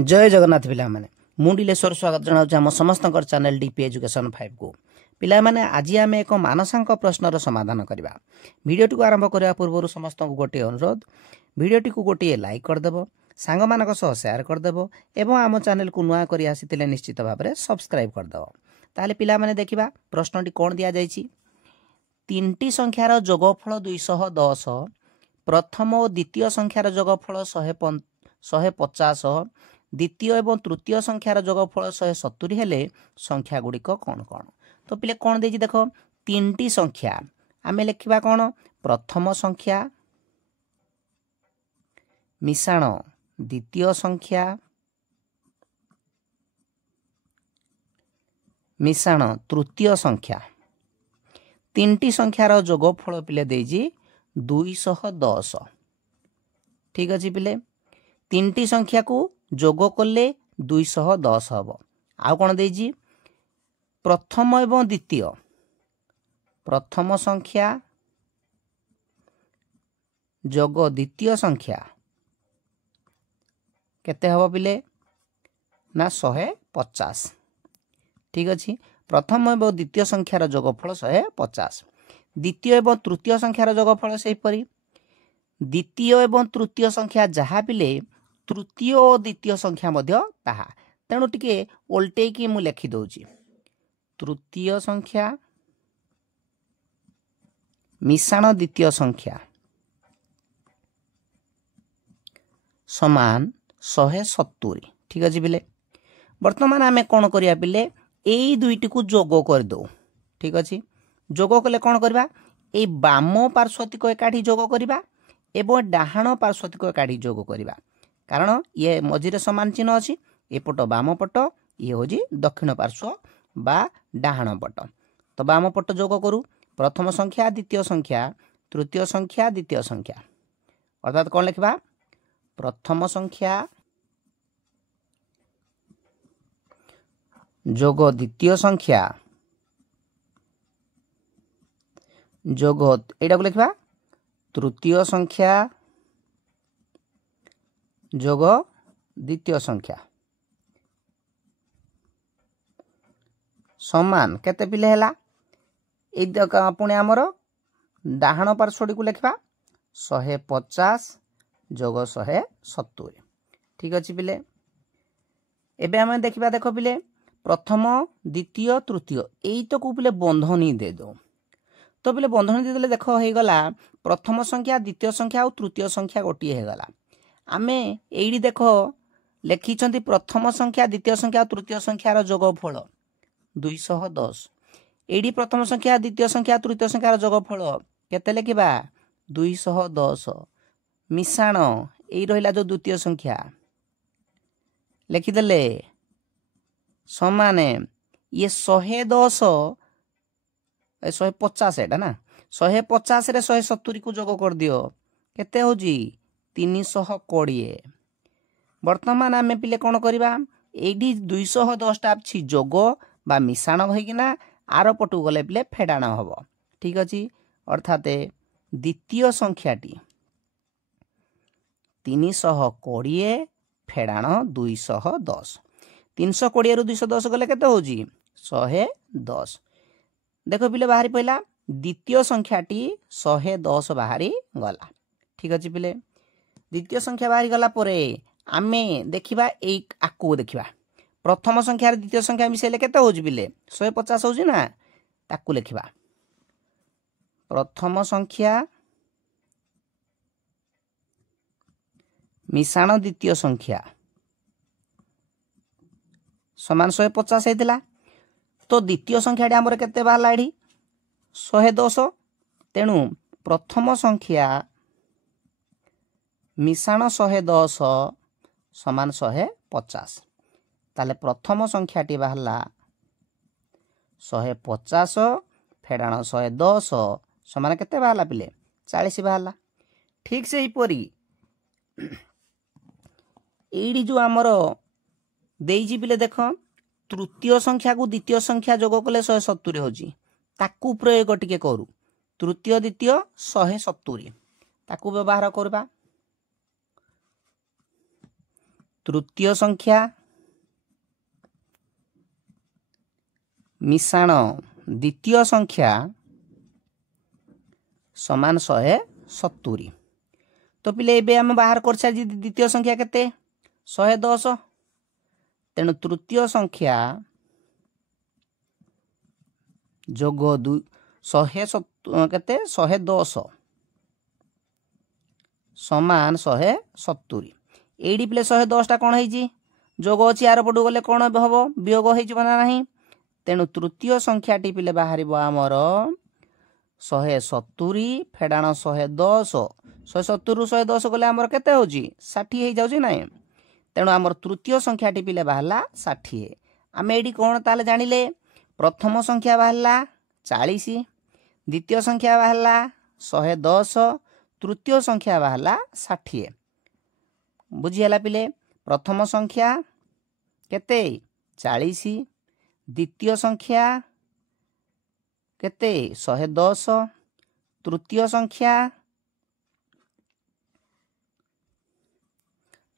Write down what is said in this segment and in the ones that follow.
जय जगन्नाथ पिला माने मु डिलेश्वर स्वागत जनाऊँ आम समस्त चैनल डीपी एजुकेशन 5 को पिला माने आज आम एक मानसांक प्रश्नर समाधान करवा भिडियोटी को आरंभ करने पूर्व समस्त को गोटे अनुरोध भिडियोटी को गोटे लाइक करदेव सांग मानक सह शेयर करदेव एवं आम चैनल को नुआ कर आसी निश्चित भाव में सब्सक्राइब करदेव ताले पिला माने देखिबा प्रश्नटी कौन दिया जायछि तीनटी संख्यार जोगफल 210 प्रथम और द्वितीय संख्यार जोगफल 150 द्वितीय एवं तृतीय संख्यार जोगफल 170 हेले संख्या गुड़िक कौन कौन तो पिले कौन देछि देखो तीनटी संख्या आमे लिखिबा कौन प्रथम संख्या मिश्रण द्वितीय संख्या मिश्रण तृतीय संख्या तीनटी संख्यार जोगफल पिले देछि 210 ठीक अछि पिले तीनटी संख्या को जोग कले 210 हम आउ कौन देछि प्रथम एवं द्वितीय प्रथम संख्या जोग द्वितीय संख्या केते हबो पिले ना 150 ठीक अछि प्रथम एवं द्वितीय संख्यार जोगफल 150 द्वितीय एवं तृतीय संख्यार जोगफल सेहि परि द्वितीय एवं तृतीय संख्या जहाँ पिले तृतीय और द्वितीय संख्या मध्य ताहा तेणु टिके ओल्टे की मु लिखि दउची तृतीय संख्या मिश्रण द्वितीय संख्या समान 170 ठीक अछि पिले वर्तमान आमे कोन करिया पिले एई दुईटी को जोग कर दो ठीक अछि जोग कले कोन करबा ए बाम पार्श्वतिक एकाठी जोग करबा एवं डाहाण पार्श्वतिक एकाठी जोग करबा कारण ये मझिरे समान चिन्ह अछि एपट बाम पट ये होजी दक्षिण पार्श्व बा डाहाण पट तो बाम पट जोग करू प्रथम संख्या द्वितीय संख्या तृतीय संख्या द्वितीय संख्या अर्थात कौन लिखबा प्रथम संख्या जोग द्वितीय संख्या जोग एटा को लिखबा तृतीय संख्या जोग द्वितीय संख्या समान केते पिले हैला ए पुणी आमर डाहाण पार्श्वटी को लिखबा 150 जोग 170 ठीक अछि पिले एबे हम देखिबा देखो पिले प्रथम द्वितीय तृतीय एई तो को पिले बंधनी दे दो तो पिले बंधनी दे देले देखो हे गला प्रथम संख्या द्वितीय संख्या और तृतीय संख्या गोटी हे गला आमे एडी देखो लिखिछंती प्रथम संख्या द्वितीय संख्या तृतीय संख्यार जोगफल 210 एडी प्रथम संख्या द्वितीय संख्या तृतीय संख्यार जोगफल केते लिखिबा 210 मिश्रण एई रहिला जो द्वितीय संख्या लिखि देले समान ये 110 150 एटा ना 150 रे 170 को जोग कर दियो केते होजी 320 वर्तमान आमे पिले कोन करबा एडी 210 टा छी जोग बा मिश्रण होइकिना आर पटु गले पिले फेडाण हबो ठीक अछि अर्थात द्वितीय संख्याटी 320 फेडाण 210 320 रु 210 गले केते होजी 110 देखो पिले बाहरी पहिला द्वितीय संख्याटी 110 बाहरी गला ठीक अछि पिले द्वितीय संख्या बाहरी गला परे आमे देखिबा एक आकु देखिबा प्रथम संख्या द्वितीय संख्या मिसेले केते होजी पिले 150 होजी ना ताकु लिखिबा प्रथम संख्या मिश्रण द्वितीय संख्या समान 150 हेतिला तो द्वितीय संख्याटी हमर केते बाहला एडी 110 तेणु प्रथम संख्या मिश्रण 110 समान 150 ताले प्रथम संख्याटी बाहला 150 फेडाण 110 समान केते बाहला पिले 40 बाहला ठीक से ही परी एडी जो हमर देइजी पिले देखो तृतीय संख्या को द्वितीय संख्या जोग कले 170 होजी ताकू प्रयोग टिके करू तृतीय द्वितीय 170 ताकू व्यवहार करबा तृतीय संख्या मिशाण द्वितीय संख्या समान 170। तो पिले एबे हम बाहर कर सारी द्वितीय संख्या केते 110। तेणु तृतीय संख्या जोग 110 समान 170। एडी पिले 110 टा कौन है जोग अच्छी आर पटू गले कौन हम वियोग होना ना। तेणु तृतीय संख्याटी पिले बाहर आमर 170 फेडाण 110 170 रु 110 गले आमर केते होची 60 हो जाउची ना। तेणु आमर तृतीय संख्याटी पिले बाहला 60। आम एडी कौन ताले जानिले प्रथम संख्या बाहला 40 द्वितीय संख्या बाहला 110 तृतीय संख्या बाहला 60। बुझीगला पिले प्रथम संख्या केते 40 द्वितीय संख्या केते 110 तृतीय संख्या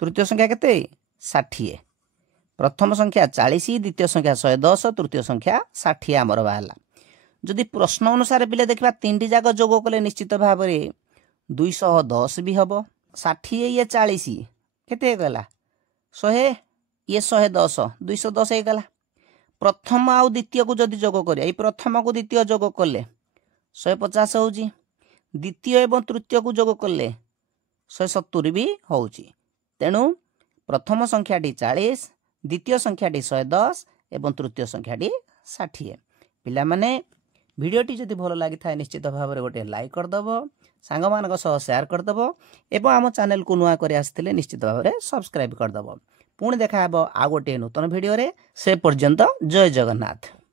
केते 60। प्रथम संख्या 40 द्वितीय संख्या 110 तृतीय संख्या 60 आमर बाहला। जदि प्रश्न अनुसार पिले देखा तीन जाक जोग कले निश्चित भाव में 210 भी हम 60 ये 40 केते गला 100 ये 110 210 हो गला। प्रथम आउ द्वितीय को जदि जोग करिया ये प्रथम को द्वितीय जोग कले 150 होउची द्वितीय एवं तृतीय को जोग कले 170 भी होउची। तेणु प्रथम संख्याटी 40 द्वितीय संख्याटी 110 एवं तृतीय संख्याटी 60। पिला माने भिडियोटी जदि भल लगी था निश्चित भाव में गोटे लाइक करदेव सांग मान शेयर करदेव एवं आम चैनल को नुआ कर आसते निश्चित भाव में सब्सक्राइब करदेव। पुणी देखा आ गोटे नूतन भिडियो से पर्यंत जय जगन्नाथ।